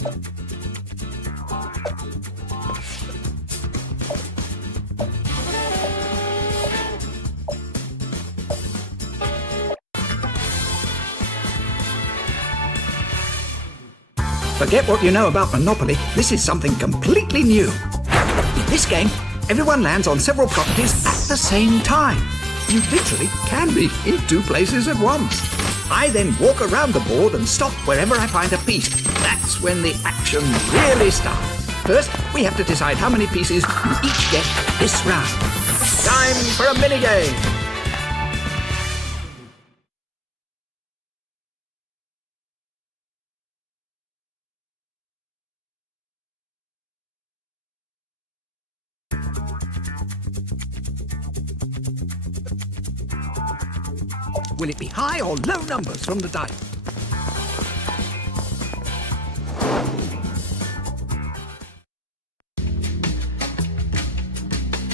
Forget what you know about Monopoly. This is something completely new. In this game, everyone lands on several properties at the same time. You literally can be in two places at once. I then walk around the board and stop wherever I find a piece. That's when the action really starts. First, we have to decide how many pieces you each get this round. Time for a minigame! Will it be high or low numbers from the dice?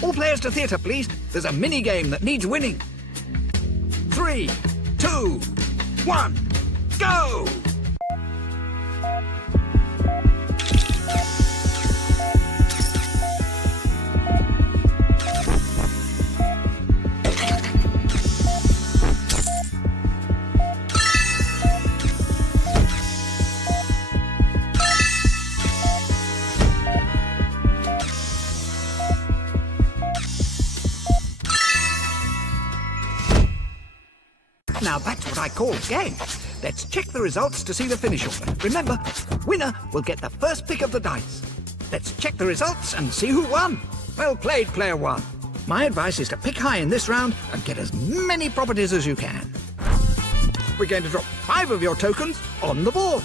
All players to theatre, please. There's a mini-game that needs winning. 3, 2, 1, go! Now that's what I call a game. Let's check the results to see the finish order. Remember, winner will get the first pick of the dice. Let's check the results and see who won. Well played, player one. My advice is to pick high in this round and get as many properties as you can. We're going to drop 5 of your tokens on the board.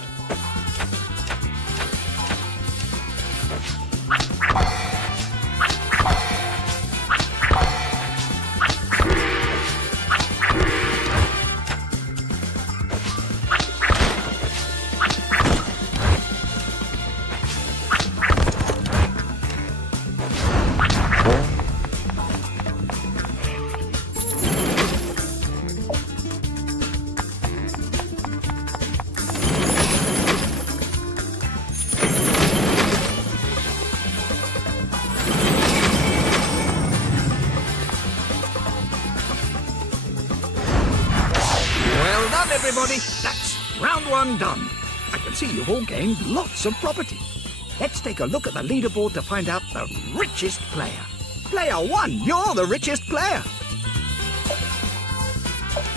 Everybody, that's round 1 done. I can see you've all gained lots of property. Let's take a look at the leaderboard to find out the richest player. Player 1, you're the richest player.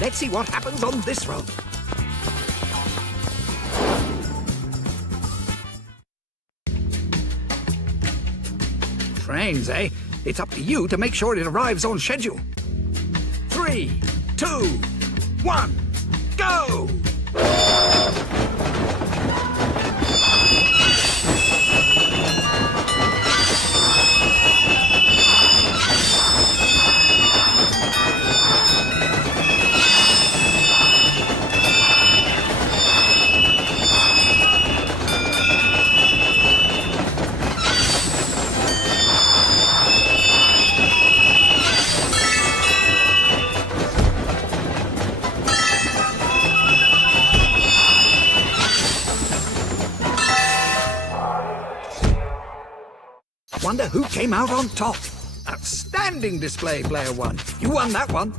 Let's see what happens on this roll. Trains, eh? It's up to you to make sure it arrives on schedule. 3, 2, 1. Go! Wonder who came out on top. Outstanding display, player 1. You won that one.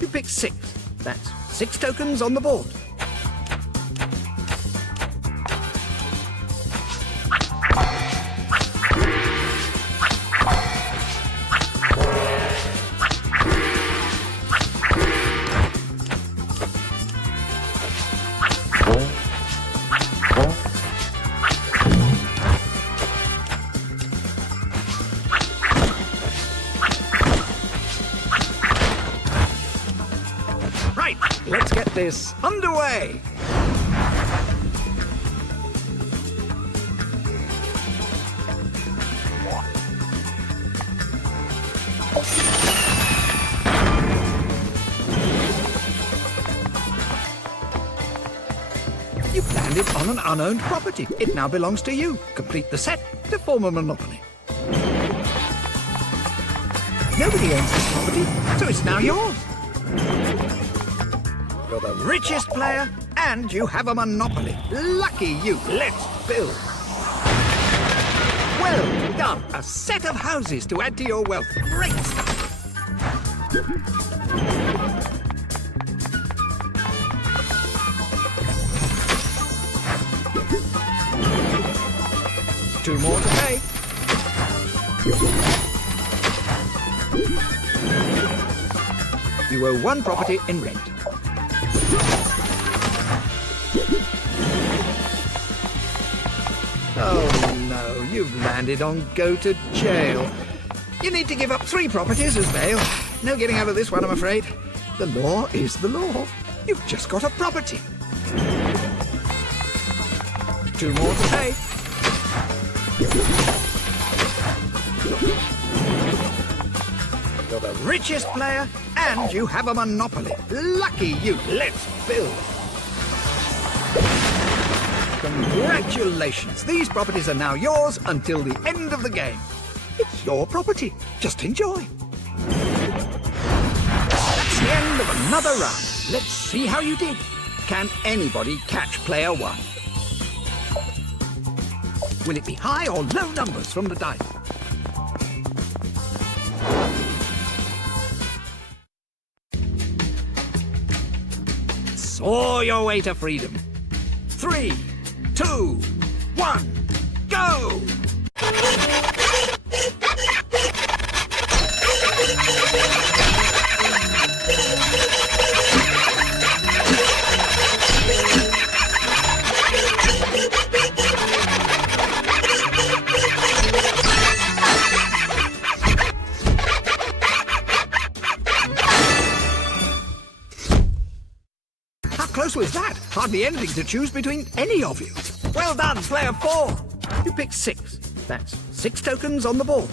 You picked 6. That's 6 tokens on the board. Right, let's get this underway. You've landed on an unowned property. It now belongs to you. Complete the set to form a monopoly. Nobody owns this property, so it's now yours. You're the richest player and you have a monopoly. Lucky you. Let's build. Well done. A set of houses to add to your wealth. Great stuff. Two more to pay. You owe one property in rent. Oh no, you've landed on go to jail. You need to give up 3 properties as bail. No getting out of this one, I'm afraid. The law is the law. You've just got a property. 2 more to pay. You're the richest player, and you have a monopoly. Lucky you. Let's build. Congratulations. These properties are now yours until the end of the game. It's your property. Just enjoy. That's the end of another round. Let's see how you did. Can anybody catch player 1? Will it be high or low numbers from the dice? Soar your way to freedom. 3, 2, 1, go! How close was that? Hardly anything to choose between any of you. Well done, player 4. You picked 6. That's 6 tokens on the board.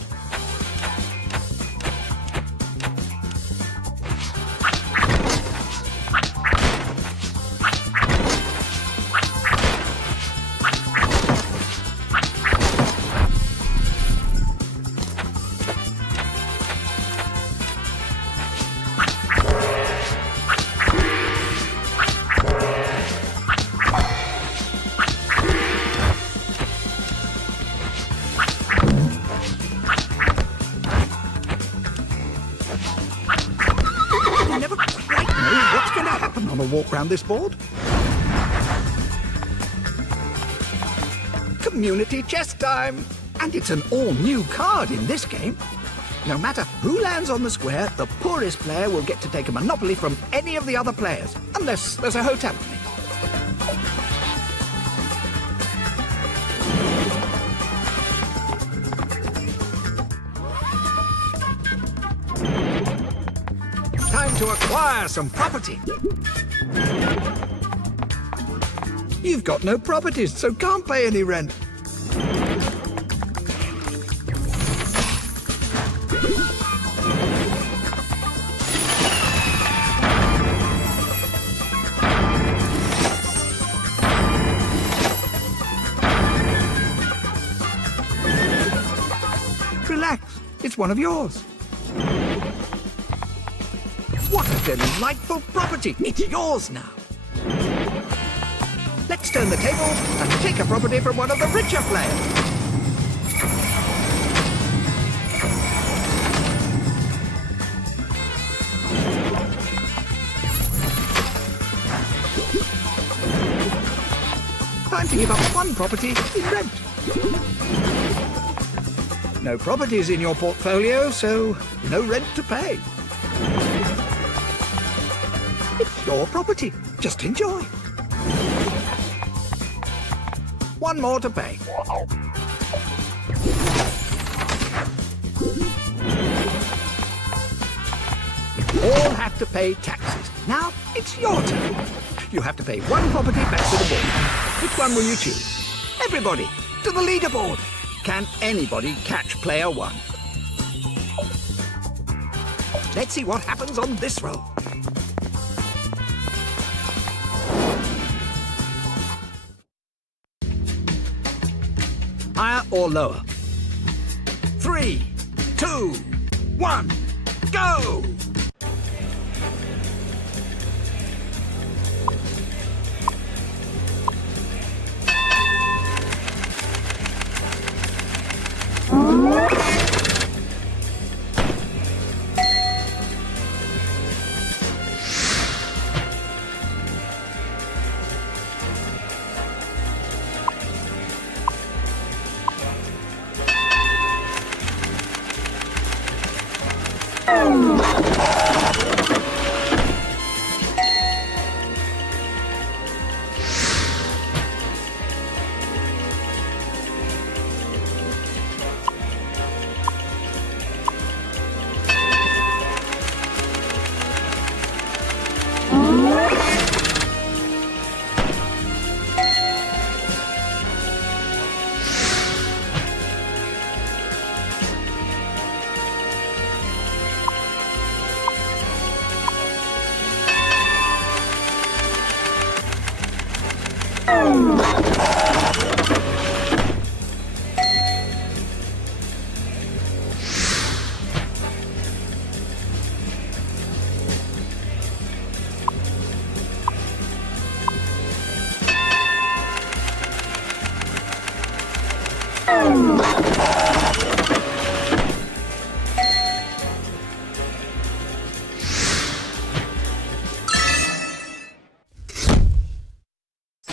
On a walk round this board. Community chess time! And it's an all-new card in this game. No matter who lands on the square, the poorest player will get to take a monopoly from any of the other players, unless there's a hotel on it. Time to acquire some property. You've got no properties, so can't pay any rent. Relax, it's one of yours. What a delightful property! It's yours now. Let's turn the tables and take a property from one of the richer players. Time to give up one property in rent. No properties in your portfolio, so no rent to pay. It's your property. Just enjoy. One more to pay. You all have to pay taxes. Now it's your turn. You have to pay one property back to the board. Which one will you choose? Everybody, to the leaderboard. Can anybody catch player 1? Let's see what happens on this roll. Higher or lower? 3, 2, 1, go!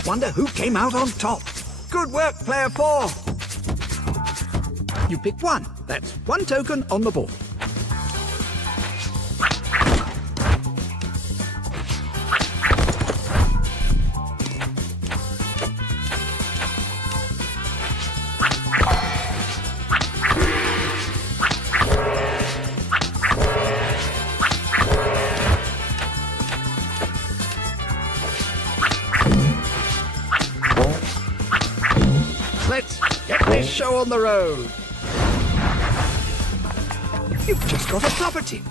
Wonder who came out on top. Good work, player 4. You pick 1. That's 1 token on the board. Let's get this show on the road. You've just got a property.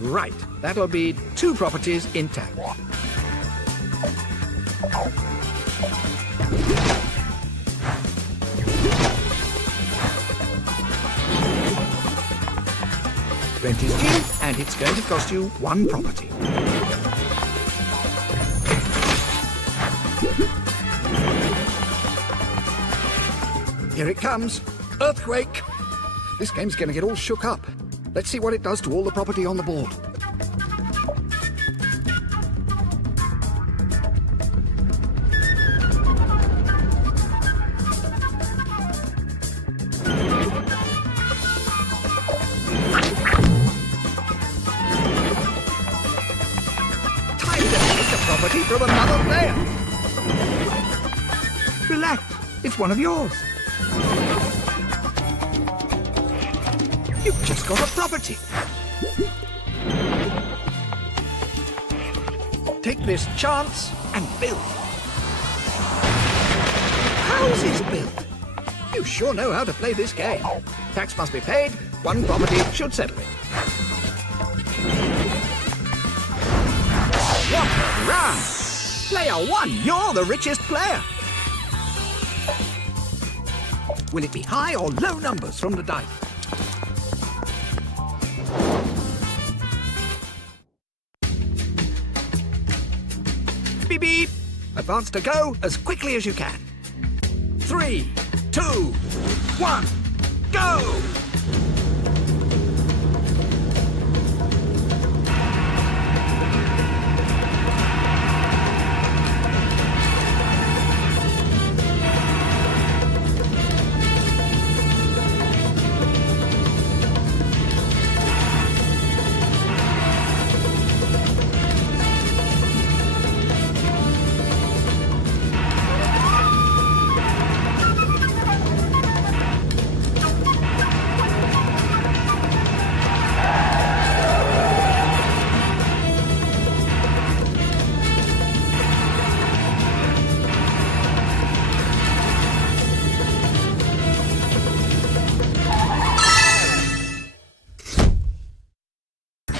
Right, that'll be 2 properties intact. Rent is due, and it's going to cost you 1 property. Here it comes. Earthquake. This game's going to get all shook up. Let's see what it does to all the property on the board. Time to take the property from another player. Relax. It's one of yours. You've just got a property. Take this chance and build. Houses built. You sure know how to play this game. Tax must be paid. 1 property should settle it. What a round! Player 1, you're the richest player. Will it be high or low numbers from the dice? Beep beep! Advance to go as quickly as you can. 3, 2, 1, go!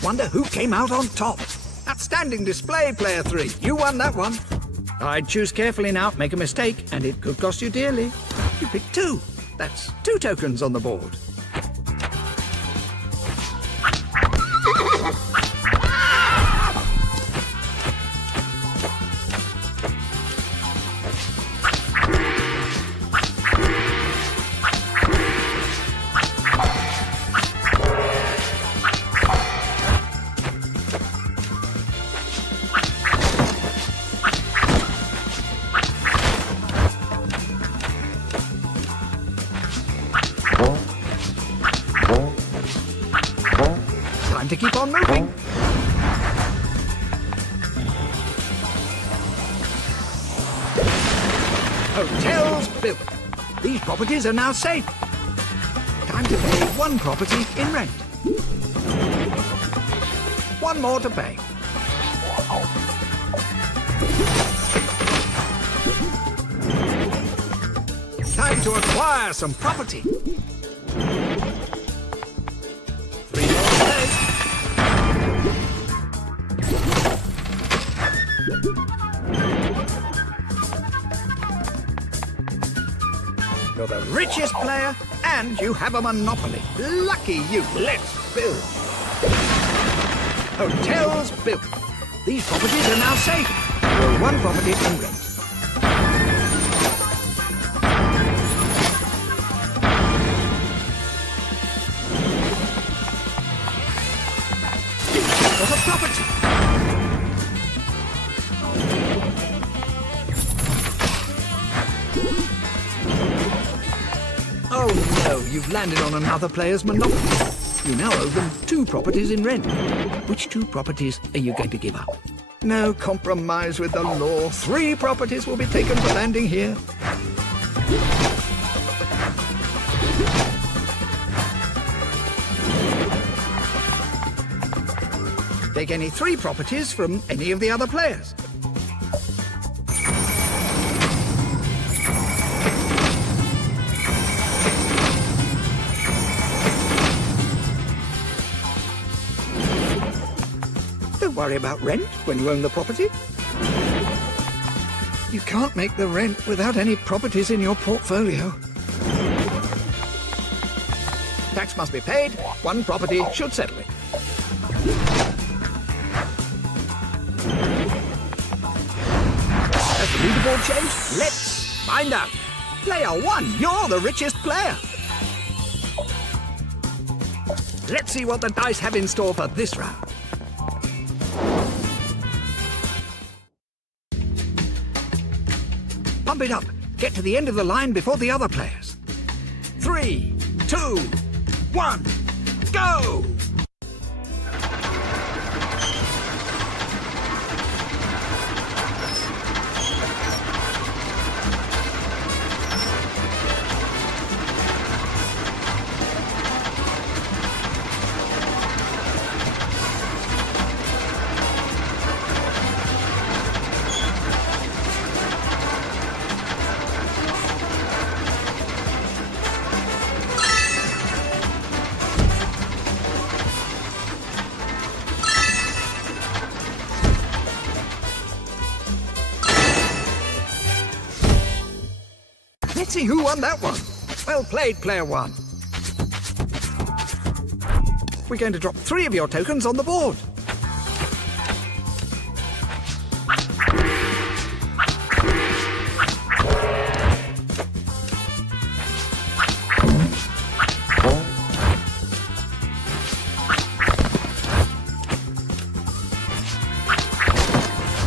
Wonder who came out on top. Outstanding display, player 3. You won that one. I'd choose carefully now. Make a mistake, and it could cost you dearly. You picked 2. That's 2 tokens on the board. Time to keep on moving. Hotels built. These properties are now safe. Time to pay 1 property in rent. 1 more to pay. Time to acquire some property. 3 more to pay. richest player, and you have a monopoly. Lucky you. Let's build. Hotels built. These properties are now safe. You're one property in rent. Got a property. Oh no, you've landed on another player's monopoly. You now owe them 2 properties in rent. Which 2 properties are you going to give up? No compromise with the law. 3 properties will be taken for landing here. Take any 3 properties from any of the other players. Don't worry about rent when you own the property. You can't make the rent without any properties in your portfolio. Tax must be paid. 1 property should settle it. Has the leaderboard changed? Let's find out. Player 1, you're the richest player. Let's see what the dice have in store for this round. Pump it up. Get to the end of the line before the other players. 3, 2, 1, go! Let's see who won that one. Well played, player 1. We're going to drop 3 of your tokens on the board.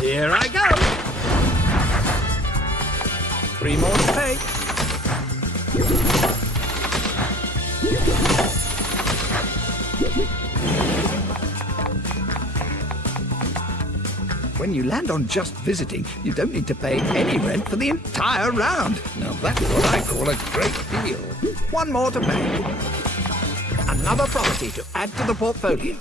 Here I go. 3 more to pay. When you land on just visiting, you don't need to pay any rent for the entire round. Now that's what I call a great deal. 1 more to pay. Another property to add to the portfolio.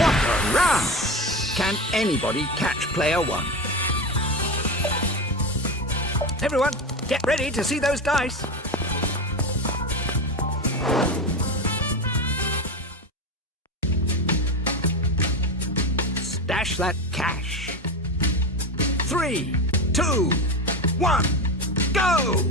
What a round! Can anybody catch player 1? Everyone, get ready to see those dice. Stash that cash. 3, 2, 1, go!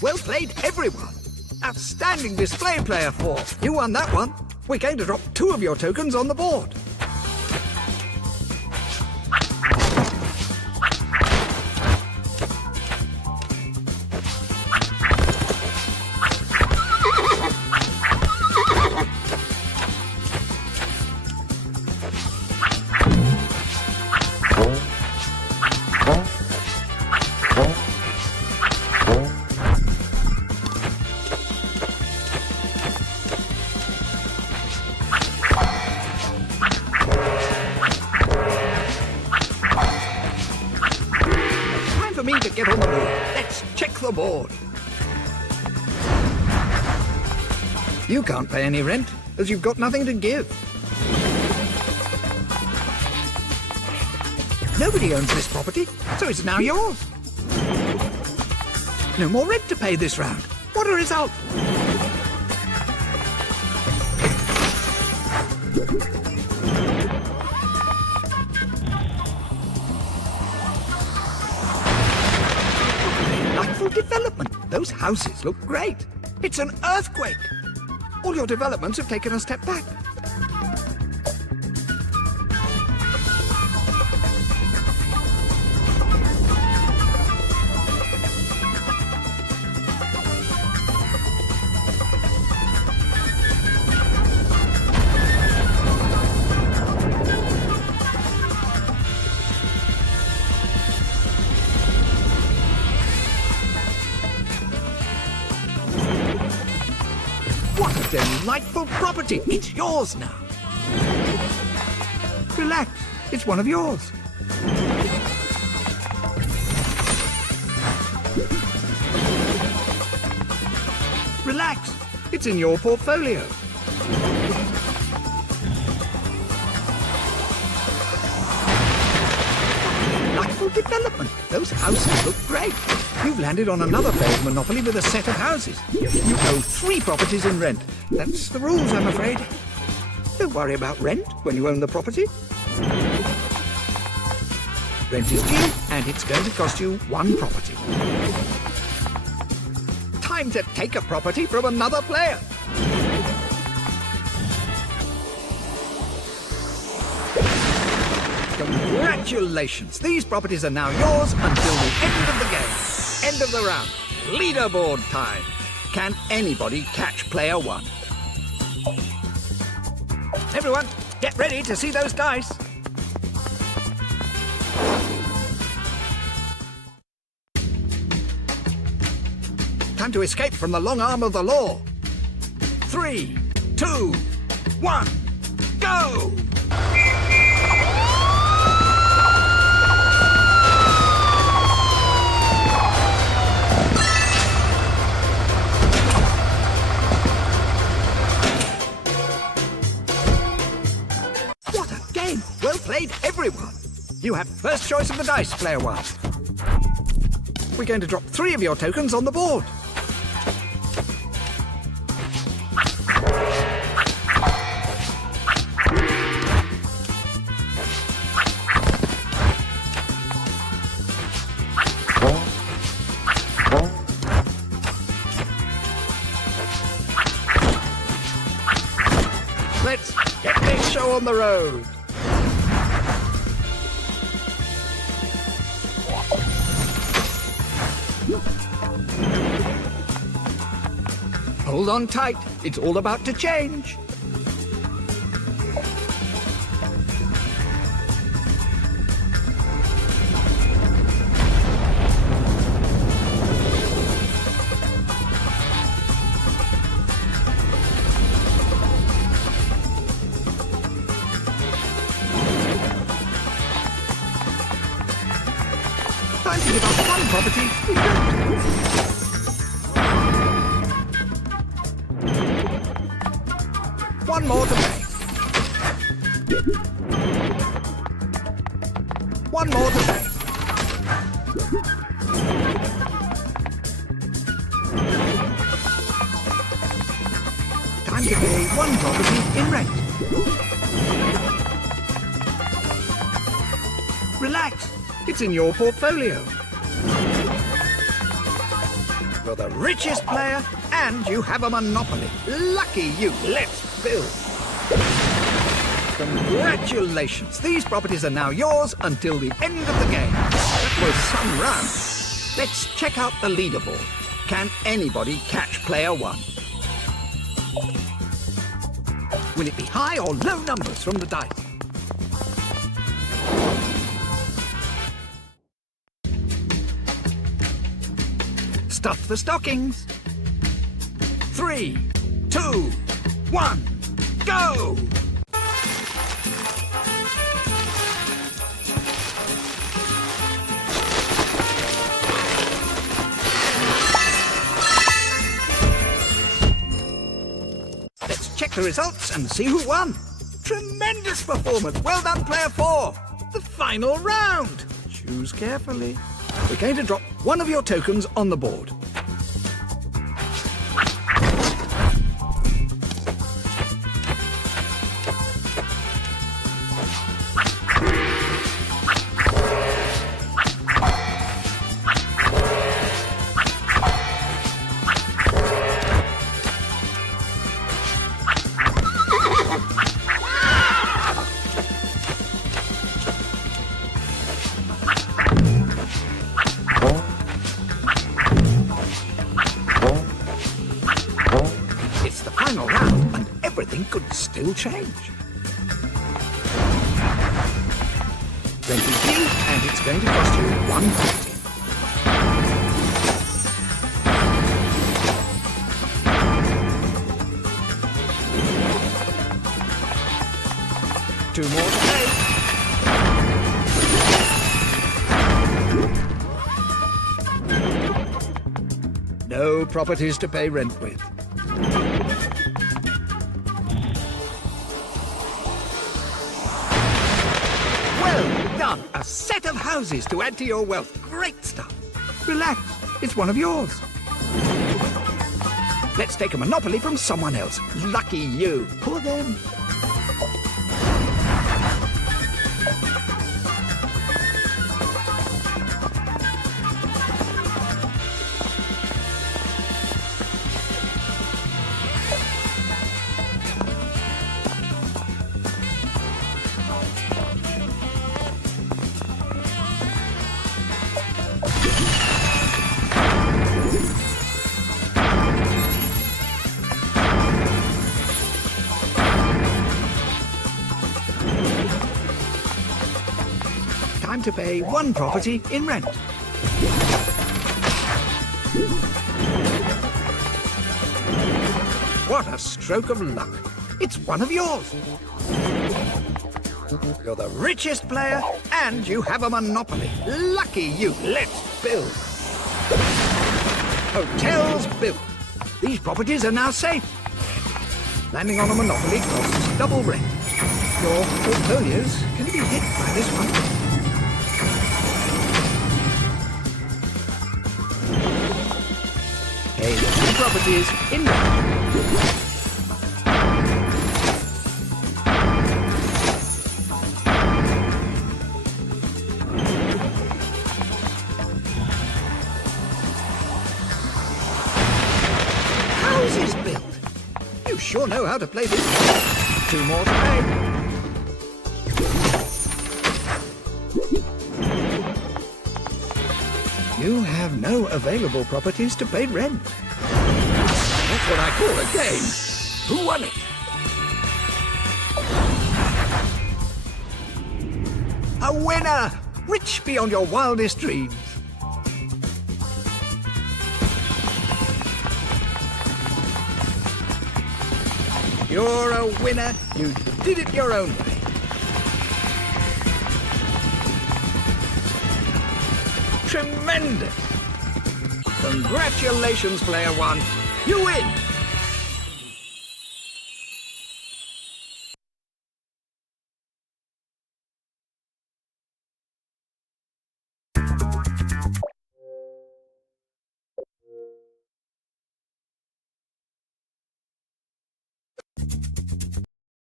Well played, everyone. Outstanding display, player 4. You won that one. We're going to drop 2 of your tokens on the board. board. You can't pay any rent, as you've got nothing to give. Nobody owns this property, so it's now yours. No more rent to pay this round. What a result! Delightful development. Those houses look great. It's an earthquake. All your developments have taken a step back. What a delightful property! It's yours now. Relax, it's one of yours. Relax, it's in your portfolio. Delightful development. Those houses look great. You've landed on another failed monopoly with a set of houses. You owe 3 properties in rent. That's the rules, I'm afraid. Don't worry about rent when you own the property. Rent is due, and it's going to cost you 1 property. Time to take a property from another player. Congratulations! These properties are now yours until the end of the game. End of the round. Leaderboard time. Can anybody catch player 1? Everyone, get ready to see those dice. Time to escape from the long arm of the law. 3, 2, 1, go! Well played, everyone. You have first choice of the dice, player 1. We're going to drop 3 of your tokens on the board. Let's get this show on the road. Hold on tight, it's all about to change. Time to give up 1 property. One more to pay. 1 more to pay. Time to pay 1 property in rent. Relax, it's in your portfolio. You're the richest player, and you have a monopoly. Lucky you. Let's build. Congratulations. These properties are now yours until the end of the game. That was some run. Let's check out the leaderboard. Can anybody catch player 1? Will it be high or low numbers from the dice? Stuff the stockings. 3, 2, 1, go! check the results and see who won. Tremendous performance. Well done, player 4. The final round. Choose carefully. We're going to drop one of your tokens on the board. It's the final round and everything could still change. 20p, and it's going to cost you 150. Two more to pay. No properties to pay rent with. Well done! A set of houses to add to your wealth. Great stuff. Relax, it's one of yours. Let's take a monopoly from someone else. Lucky you. Poor them. Time to pay one property in rent. What a stroke of luck. It's one of yours. You're the richest player and you have a monopoly. Lucky you. Let's build. Hotels built. These properties are now safe. Landing on a monopoly costs double rent. Your portfolios can be hit by this one. Pay 2 properties in rent. Houses built. You sure know how to play this. 2 more to pay. You have no available properties to pay rent. That's what I call a game. Who won it? A winner! Rich beyond your wildest dreams. You're a winner. You did it your own way. Tremendous! Congratulations, player 1. You win!